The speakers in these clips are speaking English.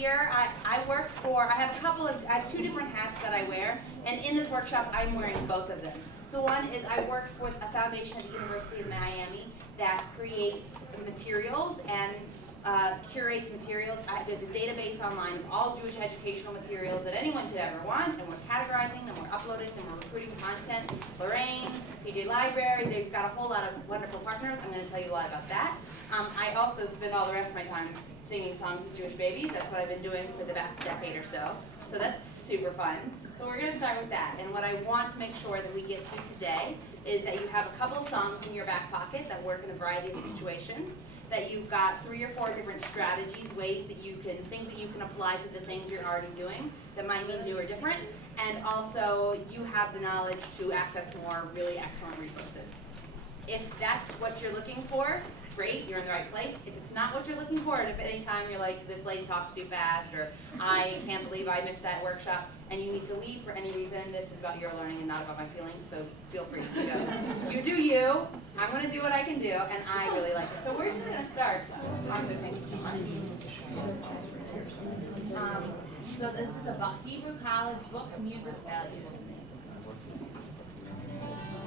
here. I work for, I have two different hats that I wear, and in this workshop I'm wearing both of them. So one is I work for a foundation at the University of Miami that creates materials and curates materials. There's a database online of all Jewish educational materials that anyone could ever want, and we're categorizing them, we're uploading them, we're recruiting content. Lorraine, PJ Library, they've got a whole lot of wonderful partners. I'm going to tell you a lot about that. I also spend all the rest of my time singing songs with Jewish babies. That's what I've been doing for the past decade or so. So that's super fun. So we're going to start with that. And what I want to make sure that we get to today is that you have a couple of songs in your back pocket that work in a variety of situations, that you've got 3 or 4 different strategies, ways that you can, things that you can apply to the things you're already doing that might mean new or different, and also you have the knowledge to access more really excellent resources. If that's what you're looking for, great, you're in the right place. If it's not what you're looking for, and if at any time you're like, this lady talks too fast, or I can't believe I missed that workshop, and you need to leave for any reason, this is about your learning and not about my feelings, so feel free to go. You do you, I'm going to do what I can do, and I really like it. So we're just going to start. So this is about Hebrew College Books Music Values.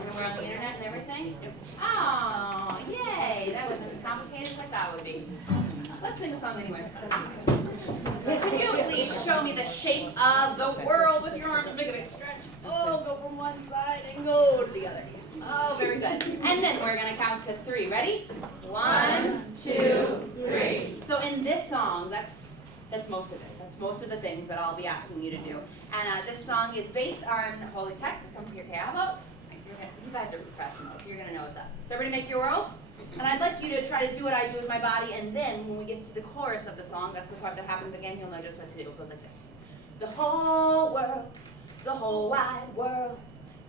And we're on the internet and everything? Oh, yay! That wasn't as complicated as I thought it would be. Let's sing a song anyway. Can you please show me the shape of the world with your arms? Make a big stretch. Oh, go from one side and go to the other. Oh, very good. And then we're going to count to 3. Ready? 1, 2, 3. So in this song, that's most of it. That's most of the things that I'll be asking you to do. And this song is based on holy text. It's come from your Kayavo. You guys are professionals. You're going to know what's up. So everybody make your world. And I'd like you to try to do what I do with my body, and then when we get to the chorus of the song, that's the part that happens again, you'll know just what to do. It goes like this. The whole world, the whole wide world,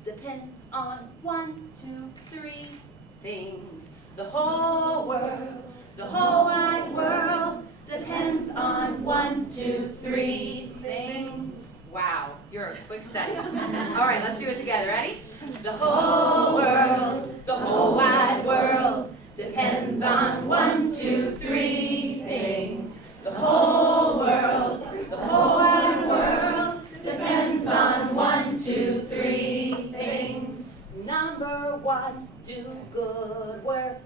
depends on 1, 2, 3 things. The whole world, the whole wide world, depends on 1, 2, 3 things. Wow, you're a quick study. All right, let's do it together. Ready? The whole world, the whole wide world, depends on 1, 2, 3 things. The whole world, the whole wide world, depends on 1, 2, 3 things. Number 1, do good work.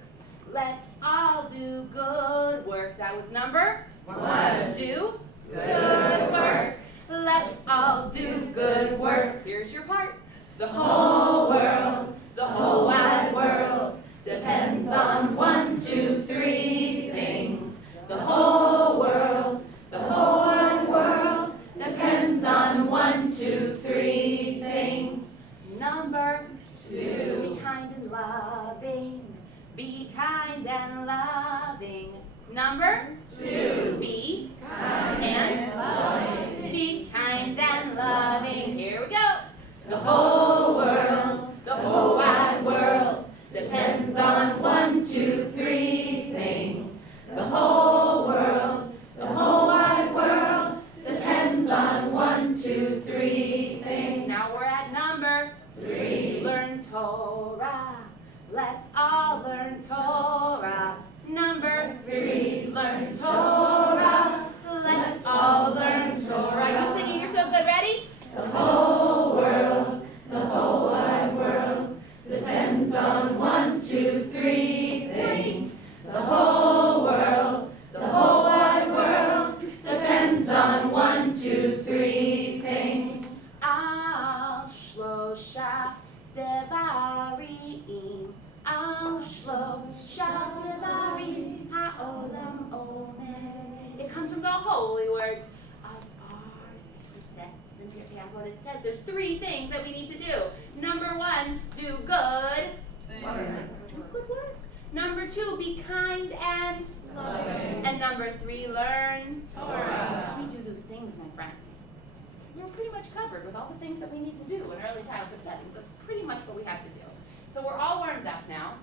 Let's all do good work. That was number 1. Do good work. Let's all do good work. Here's your part. The whole world, the whole wide world, depends on 1, 2, 3 things. The whole world, the whole wide world, depends on 1, 2, 3 things. Number 2, be kind and loving. Be kind and loving. Number 2, be kind and loving. Be kind and loving. Here we go. The whole world, the whole wide world, depends on 1, 2, 3 things. The whole world, the whole wide world, depends on 1, 2, 3 things. Now we're at number 3. Learn Torah. Let's all learn Torah. Number 3. Learn Torah. Let's all learn Torah. You singing? You're so good. Ready? The whole world, the whole wide world, depends on 1, 2, 3 things. The whole world, the whole wide world, depends on 1, 2, 3 things. Al shlosha devarim, al shlosha devarim, ha'olam omer. It comes from the holy words of our sacred texts. And here we have what it says. There's 3 things that we need to do. Number 1, do good work. Do good work. Number 2, be kind and loving. And number 3, learn Torah. If we do those things, my friends, we're pretty much covered with all the things that we need to do in early childhood settings. That's pretty much what we have to do. So we're all warmed up now.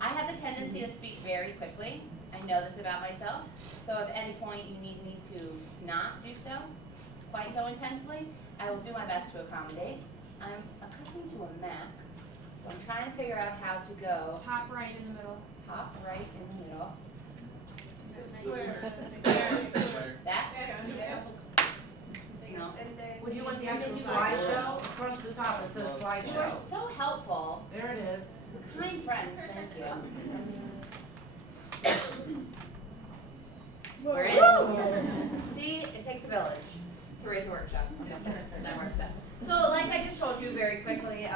I have a tendency to speak very quickly. I know this about myself. So if at any point you need me to not do so quite so intensely, I will do my best to accommodate. I'm accustomed to a Mac, so I'm trying to figure out how to go Top right in the middle. top right in the middle. Square. friends, thank you. We're in. See, it takes a village to raise a workshop. And that works out. So like I just told you very quickly,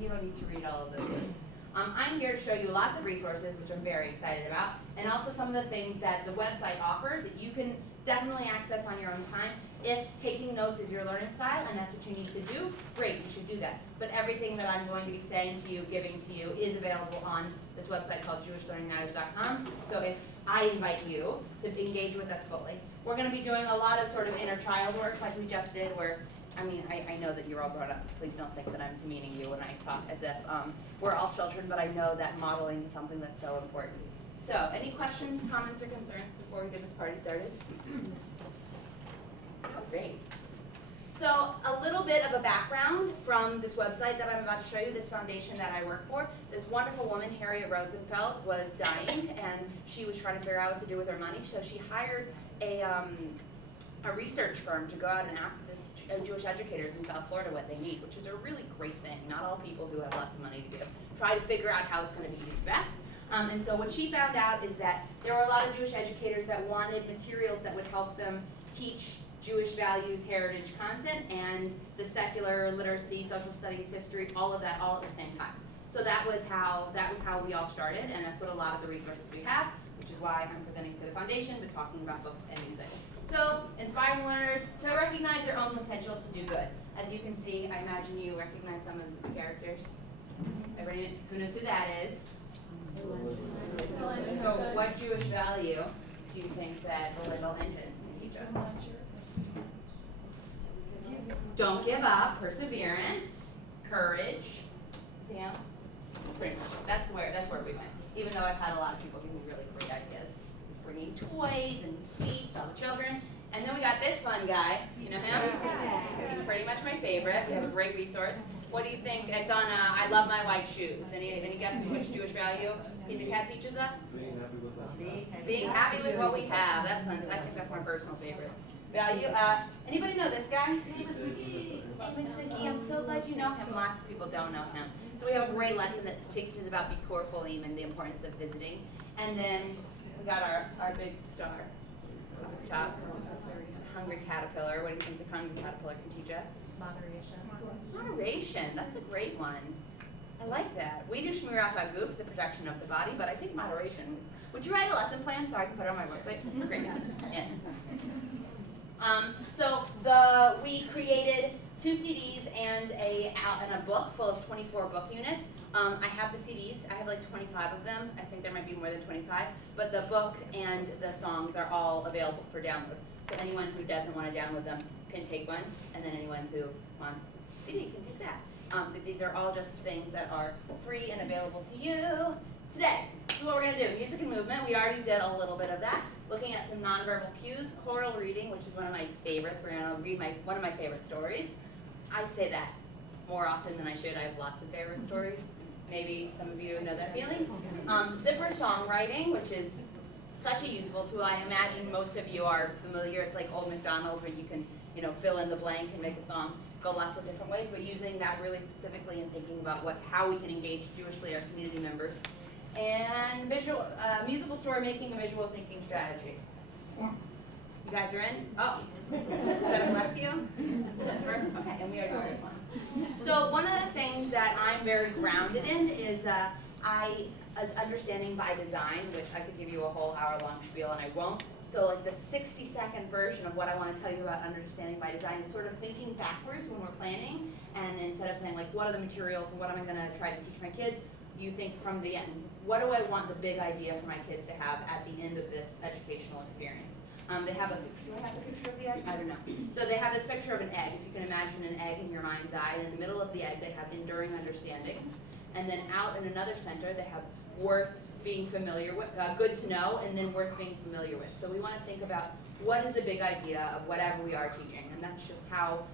you don't need to read all of those words. I'm here to show you lots of resources, which I'm very excited about, and also some of the things that the website offers that you can definitely access on your own time. If taking notes is your learning style and that's what you need to do, great, you should do that. But everything that I'm going to be saying to you, giving to you, is available on this website called jewishlearningmatters.com. So if I invite you to engage with us fully. We're going to be doing a lot of sort of inner child work like we just did, where I know that you're all grown ups. Please don't think that I'm demeaning you when I talk as if we're all children, but I know that modeling is something that's so important. So, any questions, comments, or concerns before we get this party started? Oh, great. So, a little bit of a background from this website that I'm about to show you, this foundation that I work for. This wonderful woman, Harriet Rosenfeld, was dying, and she was trying to figure out what to do with her money, so she hired a research firm to go out and ask the Jewish educators in South Florida what they need, which is a really great thing. Not all people who have lots of money to give try to figure out how it's going to be used best. And so what she found out is that there were a lot of Jewish educators that wanted materials that would help them teach Jewish values, heritage, content, and the secular literacy, social studies, history, all of that, all at the same time. So that was how we all started, and that's what a lot of the resources we have, which is why I'm presenting for the foundation, but talking about books and music. So, inspiring learners to recognize their own potential to do good. As you can see, I imagine you recognize some of these characters. Everybody who knows who that is? So, what Jewish value do you think that the little engine can teach us? Don't give up, perseverance, courage. Anything else? That's pretty much it. That's where we went. Even though I've had a lot of people give me really great ideas. He's bringing toys and sweets to all the children. And then we got this fun guy. You know him? He's pretty much my favorite. We have a great resource. What do you think? It's on I Love My White Shoes. Any guesses which Jewish value the cat teaches us? Being happy with what we have. I think that's my personal favorite value. Anybody know this guy? Amos McGee. I'm so glad you know him. Lots of people don't know him. So we have a great lesson that teaches about Bikur Cholim and the importance of visiting. And then we got our big star up at the top, Hungry Caterpillar. What do you think the Hungry Caterpillar can teach us? Moderation. Moderation. That's a great one. I like that. We do Shmirat HaGuf, the protection of the body, but I think moderation. Would you write a lesson plan so I can put it on my website? Great. Yeah. We created 2 CDs and a book full of 24 book units. I have the CDs. I have like 25 of them. I think there might be more than 25. But the book and the songs are all available for download. So anyone who doesn't want to download them can take one, and then anyone who wants CD can take that. But these are all just things that are free and available to you today. This is what we're going to do. Music and movement. We already did a little bit of that. Looking at some nonverbal cues, choral reading, which is one of my favorites. We're going to read one of my favorite stories. I say that more often than I should. I have lots of favorite stories. Maybe some of you know that feeling. Zipper songwriting, which is such a useful tool. I imagine most of you are familiar. It's like Old MacDonald, where you can fill in the blank and make a song go lots of different ways, but using that really specifically and thinking about how we can engage Jewishly our community members. And musical story making, a visual thinking strategy. You guys are in? Oh, is that a bless you? Okay, and we are doing this one. So one of the things that I'm very grounded in is understanding by design, which I could give you a whole hour-long spiel and I won't. So like the 60-second version of what I want to tell you about understanding by design is sort of thinking backwards when we're planning, and instead of saying like, what are the materials and what am I going to try to teach my kids, you think from the end, what do I want the big idea for my kids to have at the end of this educational experience? They have do I have a picture of the egg? I don't know. So they have this picture of an egg. If you can imagine an egg in your mind's eye, and in the middle of the egg they have enduring understandings, and then out in another center they have worth being familiar with, good to know, and then worth being familiar with. So we want to think about what is the big idea of whatever we are teaching, and that's just how,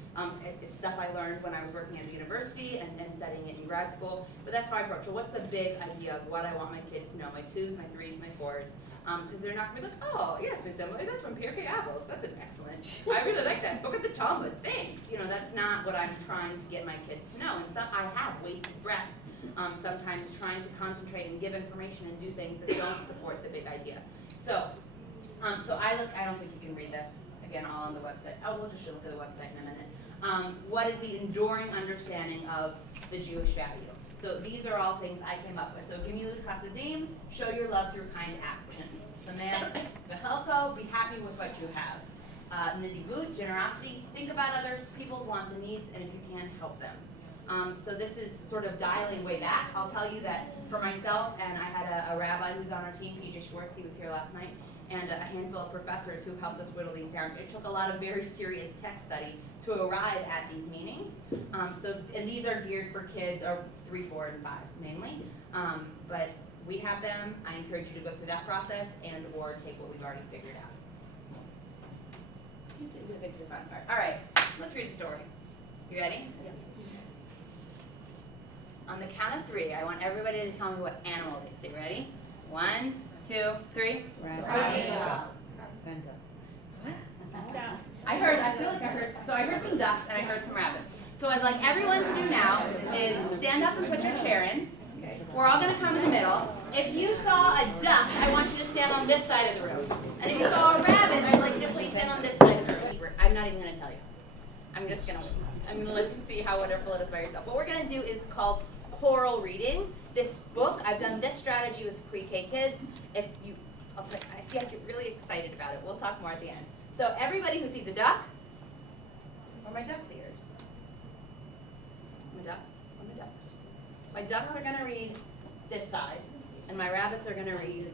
it's stuff I learned when I was working at the university and studying it in grad school, but that's how I approach it. What's the big idea of what I want my kids to know, my 2s, my 3s, my 4s, because they're not going to be like, oh, yes, Miss Emily, that's from Pirkei Avos, that's an excellent, I really like that book of the Talmud, thanks. That's not what I'm trying to get my kids to know, and I have wasted breath sometimes trying to concentrate and give information and do things that don't support the big idea. So, I don't think you can read this, again, all on the website. Oh, we'll just look at the website in a minute. What is the enduring understanding of the Jewish value? So these are all things I came up with. So Gemilut Chasadim, show your love through kind actions. Sameh V'chelko, be happy with what you have. Nedivut, generosity, think about other people's wants and needs, and if you can, help them. So this is sort of dialing way back. I'll tell you that for myself, and I had a rabbi who's on our team, PJ Schwartz, he was here last night, and a handful of professors who helped us whittle these down. It took a lot of very serious text study to arrive at these meanings. And these are geared for kids, or 3, 4, and 5 mainly. But we have them. I encourage you to go through that process and or take what we've already figured out. We'll get to the fun part. All right, let's read a story. You ready? Yeah. On the count of 3, I want everybody to tell me what animal they see. Ready? 1, 2, 3. Rabbit. I heard some ducks and I heard some rabbits. So what I'd like everyone to do now is stand up and put your chair in. We're all going to come in the middle. If you saw a duck, I want you to stand on this side of the room. And if you saw a rabbit, I'd like you to please stand on this side of the room. I'm not even going to tell you. I'm going to let you see how wonderful it is by yourself. What we're going to do is called choral reading. This book, I've done this strategy with pre-K kids. I see I get really excited about it. We'll talk more at the end. So everybody who sees a duck, or my duck's ears? My ducks? Or my ducks? My ducks are going to read this side, and my rabbits are going to read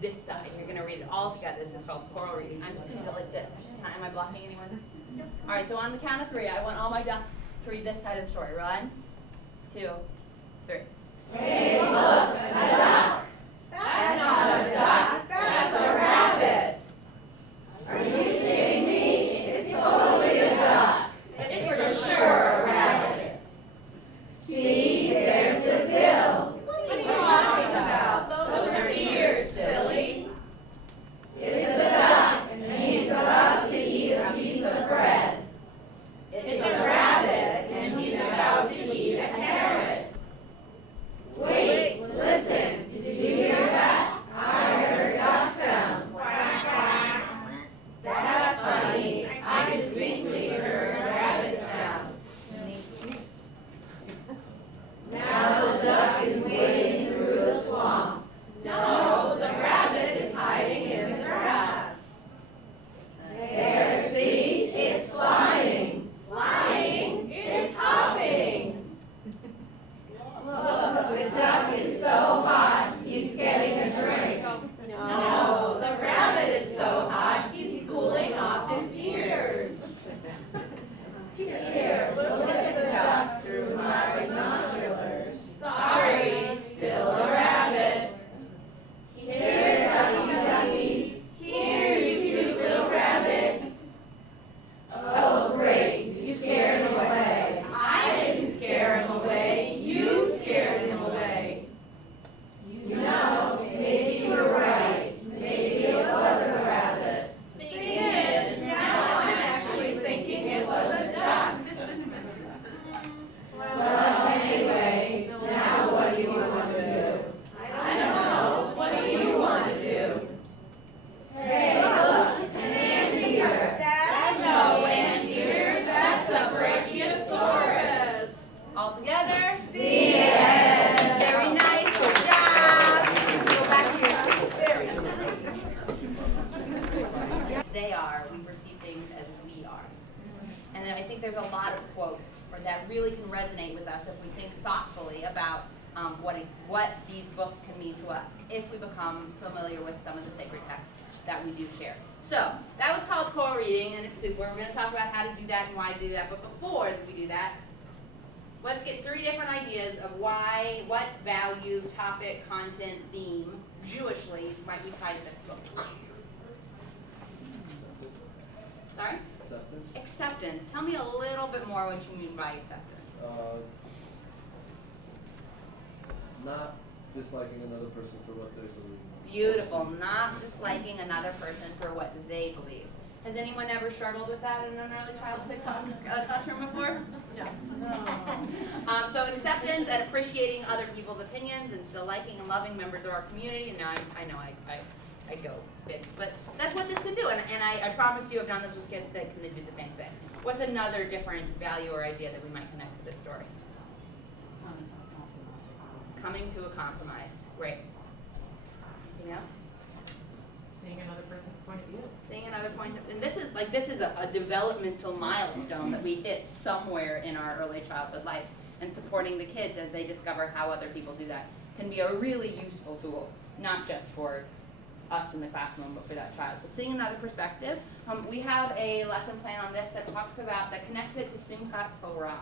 this side. You're going to read it all together. This is called choral reading. I'm just going to go like this. Am I blocking anyone's? All right, so on the count of 3, I want all my ducks to read this side of the story. 1, 2, 3. Hey, look, a duck. That's not a duck, that's a rabbit. Are you kidding me? It's totally a duck. It's for sure a rabbit. See, there's his bill. What are you talking about? Those are ears, silly. It's a duck, and he's about to eat a piece of bread. It's a rabbit, and he's about to eat a carrot. Wait, listen, did you hear that? I heard duck sounds. Quack, quack. That's funny. I distinctly heard rabbit sounds. Now the duck is wading through the swamp. No, the rabbit is hiding in the grass. There, see, it's flying. Flying? It's hopping. Look, the duck is so hot, he's getting a drink. No, the rabbit is so hot, he's cooling off his ears. Here, look at the duck through my binoculars. Sorry, still a rabbit. Here, ducky, ducky. Here, you cute little rabbit. Oh, great, you scared him away. I didn't scare him away, you scared him away. You know, maybe you were right. Maybe it was a rabbit. Thing is, now I'm actually thinking it was a duck. Well, anyway, now what do you want to do? I don't know. What do you want to do? Hey, look, an anteater. That's no anteater. That's a brachiosaurus. All together. The end. Very nice. Good job. Go back to your seat. They are. We perceive things as we are. And then I think there's a lot of quotes that really can resonate with us if we think thoughtfully about what these books can mean to us if we become familiar with some of the sacred texts that we do share. So that was called choral reading, and it's super. We're going to talk about how to do that and why to do that. But before we do that, let's get 3 different ideas of what value, topic, content, theme, Jewishly, might we tie to this book. Sorry? Acceptance. Acceptance. Tell me a little bit more what you mean by acceptance. Not disliking another person for what they believe. Beautiful. Not disliking another person for what they believe. Has anyone ever struggled with that in an early childhood classroom before? No. So acceptance and appreciating other people's opinions and still liking and loving members of our community. And now I know I go big, but that's what this can do. And I promise you I've done this with kids that can do the same thing. What's another different value or idea that we might connect to this story? Coming to a compromise. Great. Anything else? Seeing another person's point of view. Seeing another point of, and this is a developmental milestone that we hit somewhere in our early childhood life, and supporting the kids as they discover how other people do that can be a really useful tool, not just for us in the classroom, but for that child. So seeing another perspective, we have a lesson plan on this that talks about, that connects it to Simchat Torah.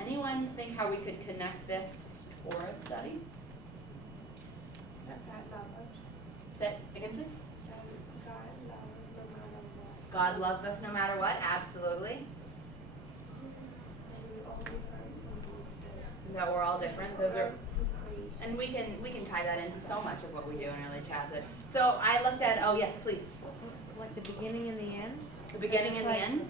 Anyone think how we could connect this to Torah study? That God loves us. That again, please? God loves us no matter what. God loves us no matter what, absolutely. And we're all different from these That we're all different. Those are, He's great. and we can tie that into so much of what we do in early childhood. So I looked at, oh yes, please. Like the beginning and the end? The beginning and the end.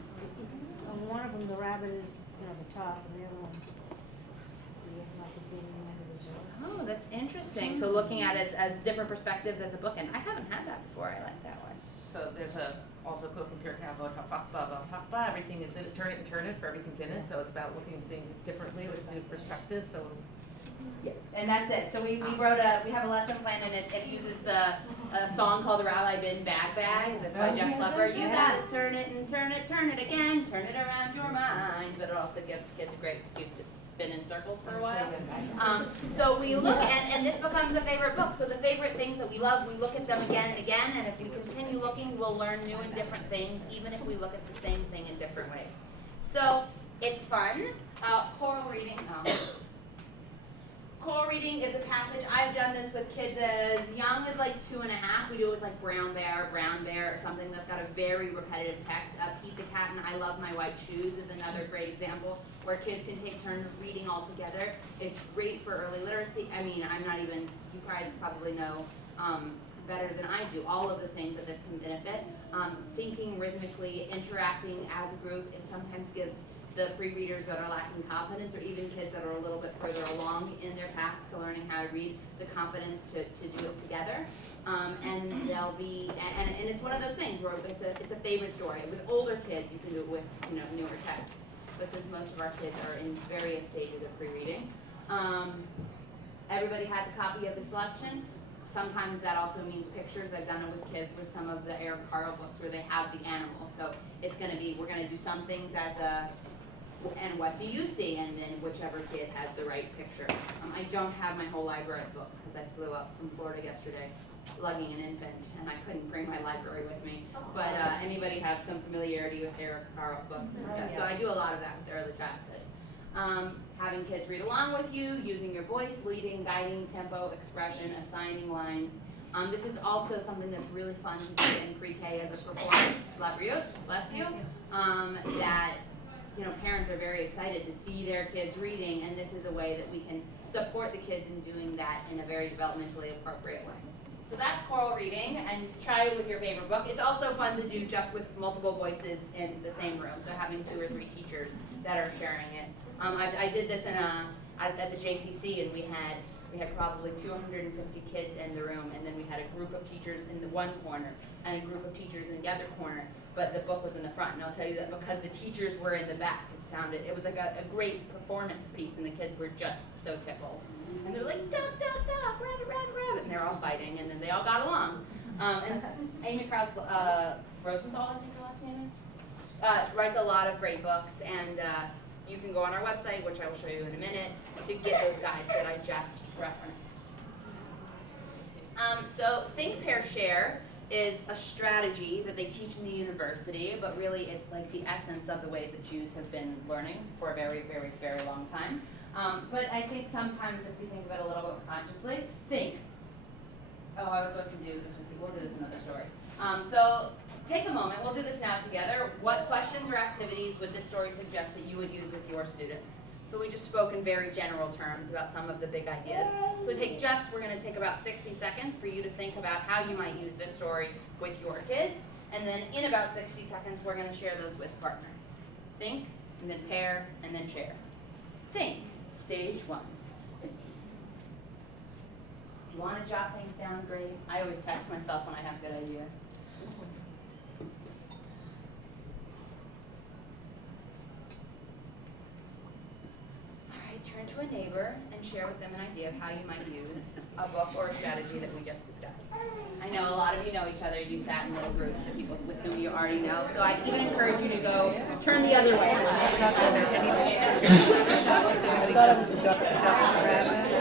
On one of them, the rabbit is, the top, and the other one, so you have like the beginning and end of the joke. Oh, that's interesting. So looking at it as different perspectives as a bookend. I haven't had that before. I like that one. So there's also a quote from Pirkei Avot, "Hafachba, everything is in it, turn it and turn it, for everything's in it." So it's about looking at things differently with new perspective. So Yeah, and that's it. So we have a lesson plan, and it uses the song called Rabbi Bin Bag Bag by Jeff Glover. You gotta turn it and turn it again, turn it around your mind. But it also gives kids a great excuse to spin in circles for a while. So we look, and this becomes a favorite book. So the favorite things that we love, we look at them again and again, and if we continue looking, we'll learn new and different things, even if we look at the same thing in different ways. So it's fun. Choral reading. Choral reading is a passage. I've done this with kids as young as like 2.5. We do it with like Brown Bear, or something that's got a very repetitive text. Pete the Cat and I Love My White Shoes is another great example where kids can take turns reading all together. It's great for early literacy. I mean, you guys probably know better than I do all of the things that this can benefit. Thinking rhythmically, interacting as a group, it sometimes gives the pre-readers that are lacking confidence, or even kids that are a little bit further along in their path to learning how to read, the confidence to do it together. And they'll be, and it's one of those things where it's a favorite story. With older kids, you can do it with newer text. But since most of our kids are in various stages of pre-reading, everybody has a copy of the selection. Sometimes that also means pictures. I've done it with kids with some of the Eric Carle books where they have the animal. So it's going to be, we're going to do some things as a, and what do you see? And then whichever kid has the right picture. I don't have my whole library of books because I flew up from Florida yesterday lugging an infant, and I couldn't bring my library with me. But anybody have some familiarity with Eric Carle books? Yeah, so I do a lot of that with early childhood. Having kids read along with you, using your voice, leading, guiding, tempo, expression, assigning lines. This is also something that's really fun to do in pre-K as a performance. Bless you. That parents are very excited to see their kids reading, and this is a way that we can support the kids in doing that in a very developmentally appropriate way. So that's choral reading, and try it with your favorite book. It's also fun to do just with multiple voices in the same room, so having 2 or 3 teachers that are sharing it. I did this at the JCC, and we had probably 250 kids in the room, and then we had a group of teachers in the one corner and a group of teachers in the other corner, but the book was in the front. And I'll tell you that because the teachers were in the back, it was like a great performance piece, and the kids were just so tickled. And they're like, duck, duck, duck, rabbit, rabbit, rabbit, and they're all fighting, and then they all got along. And Amy Krause Rosenthal, I think her last name is, writes a lot of great books, and you can go on our website, which I will show you in a minute, to get those guides that I just referenced. So Think, Pair, Share is a strategy that they teach in the university, but really it's like the essence of the ways that Jews have been learning for a very, very, very long time. But I think sometimes if you think about it a little bit consciously, think, oh, I was supposed to do this with you, we'll do this another story. So take a moment, we'll do this now together. What questions or activities would this story suggest that you would use with your students? So we just spoke in very general terms about some of the big ideas. So we're going to take about 60 seconds for you to think about how you might use this story with your kids. And then in about 60 seconds, we're gonna share those with partner. Think, and then pair, and then share. Think, stage 1. If you wanna jot things down, great. I always text myself when I have good ideas. All right, turn to a neighbor and share with them an idea of how you might use a book or a strategy that we just discussed. I know a lot of you know each other. You sat in little groups of people with whom you already know. So I'd even encourage you to go turn the other way. I thought it was a duck and a rabbit.